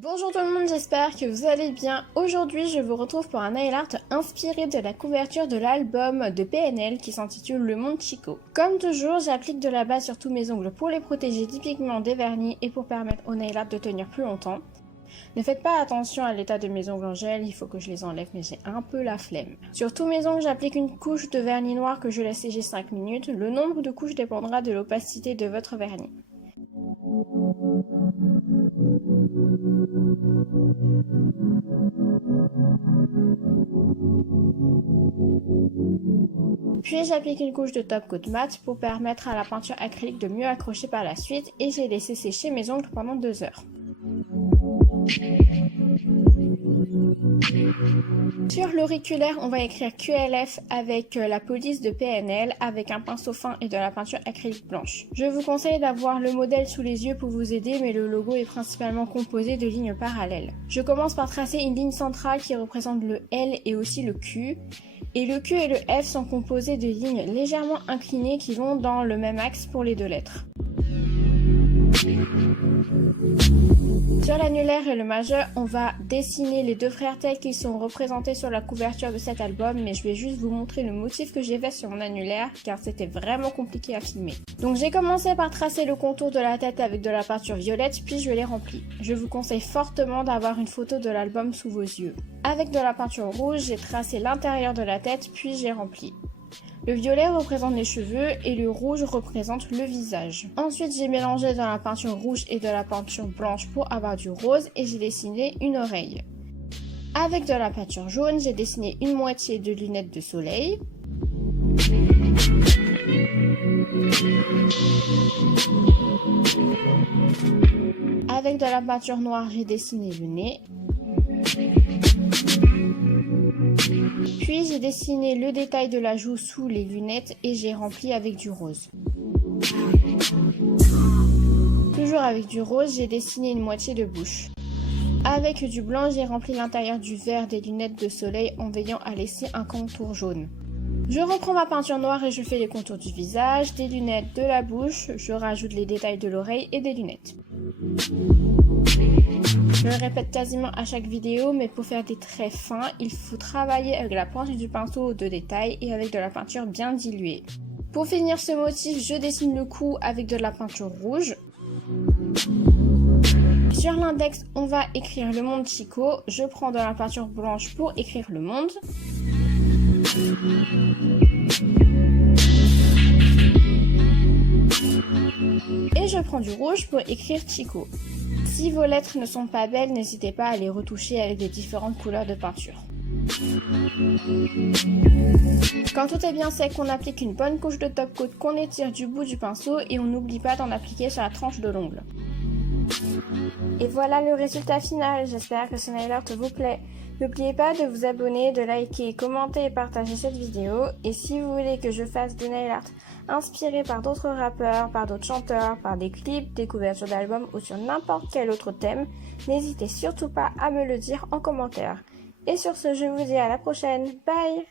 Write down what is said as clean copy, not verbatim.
Bonjour tout le monde, j'espère que vous allez bien. Aujourd'hui, je vous retrouve pour un nail art inspiré de la couverture de l'album de PNL qui s'intitule Le Monde Chico. Comme toujours, j'applique de la base sur tous mes ongles pour les protéger du pigment des vernis et pour permettre au nail art de tenir plus longtemps. Ne faites pas attention à l'état de mes ongles en gel, il faut que je les enlève mais j'ai un peu la flemme. Sur tous mes ongles, j'applique une couche de vernis noir que je laisse sécher 5 minutes. Le nombre de couches dépendra de l'opacité de votre vernis. Puis j'applique une couche de top coat mat pour permettre à la peinture acrylique de mieux accrocher par la suite et j'ai laissé sécher mes ongles pendant 2 heures. Sur l'auriculaire, on va écrire QLF avec la police de PNL avec un pinceau fin et de la peinture acrylique blanche. Je vous conseille d'avoir le modèle sous les yeux pour vous aider, mais le logo est principalement composé de lignes parallèles. Je commence par tracer une ligne centrale qui représente le L et aussi le Q. Et le Q et le F sont composés de lignes légèrement inclinées qui vont dans le même axe pour les deux lettres. Sur l'annulaire et le majeur, on va dessiner les deux frères tels qu'ils sont représentés sur la couverture de cet album, mais je vais juste vous montrer le motif que j'ai fait sur mon annulaire car c'était vraiment compliqué à filmer. Donc j'ai commencé par tracer le contour de la tête avec de la peinture violette, puis je l'ai rempli. Je vous conseille fortement d'avoir une photo de l'album sous vos yeux. Avec de la peinture rouge, j'ai tracé l'intérieur de la tête, puis j'ai rempli. Le violet représente les cheveux et le rouge représente le visage. Ensuite, j'ai mélangé de la peinture rouge et de la peinture blanche pour avoir du rose et j'ai dessiné une oreille. Avec de la peinture jaune, j'ai dessiné une moitié de lunettes de soleil. Avec de la peinture noire, j'ai dessiné le nez. Puis j'ai dessiné le détail de la joue sous les lunettes et j'ai rempli avec du rose. Toujours avec du rose, j'ai dessiné une moitié de bouche. Avec du blanc, j'ai rempli l'intérieur du verre des lunettes de soleil en veillant à laisser un contour jaune. Je reprends ma peinture noire et je fais les contours du visage, des lunettes, de la bouche, je rajoute les détails de l'oreille et des lunettes. Je le répète quasiment à chaque vidéo, mais pour faire des traits fins, il faut travailler avec la pointe du pinceau de détail et avec de la peinture bien diluée. Pour finir ce motif, je dessine le cou avec de la peinture rouge. Sur l'index, on va écrire le monde Chico. Je prends de la peinture blanche pour écrire le monde. Et je prends du rouge pour écrire Chico. Si vos lettres ne sont pas belles, n'hésitez pas à les retoucher avec des différentes couleurs de peinture. Quand tout est bien sec, on applique une bonne couche de top coat qu'on étire du bout du pinceau et on n'oublie pas d'en appliquer sur la tranche de l'ongle. Et voilà le résultat final, j'espère que ce nail art vous plaît. N'oubliez pas de vous abonner, de liker, commenter et partager cette vidéo. Et si vous voulez que je fasse des nail art inspirés par d'autres rappeurs, par d'autres chanteurs, par des clips, des couvertures d'albums ou sur n'importe quel autre thème, n'hésitez surtout pas à me le dire en commentaire. Et sur ce, je vous dis à la prochaine, bye!